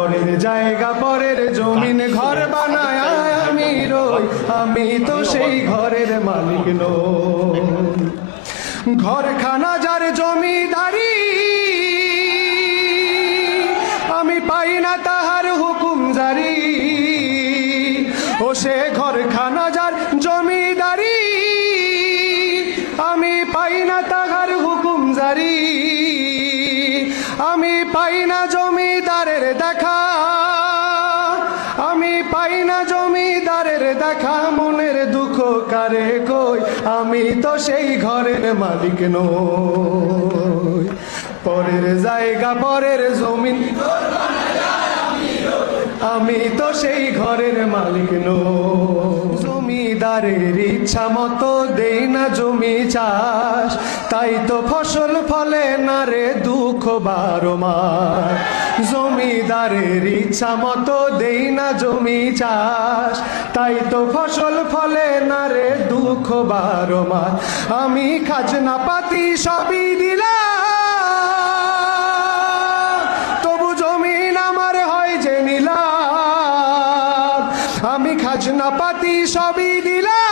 পরের জায়গা, পরের জমিন ঘর বানায় আমি রই। আমি তো সেই ঘরের মালিক নই। ঘরখানা যার জমিদারি, আমি পাই না তাহার হুকুম জারি। ও সে ঘরখানা যার জমিদারি, আমি পাই না তাহার হুকুম জারি। আমি পাই না পাই না জমিদারের দেখা, মনের দুঃখ কারে কই? আমি তো সেই ঘরের মালিক নই। পরের জায়গা, পরের জমিন, আমি তো সেই ঘরের মালিক নই। জমিদারের ইচ্ছা মতো দেই না জমি চাষ, তাই তো ফসল ফলে না রে দুঃখ বারো মাস। জমিদারের ইচ্ছা মতো দেই না জমি চাষ। তাই তো ফসল ফলে না রে দুঃখ বারো মাস। আমি খাজনা পাতি সবই দিলাম। তবু আমার আমি খাজনা পাতি সবই দিলাম।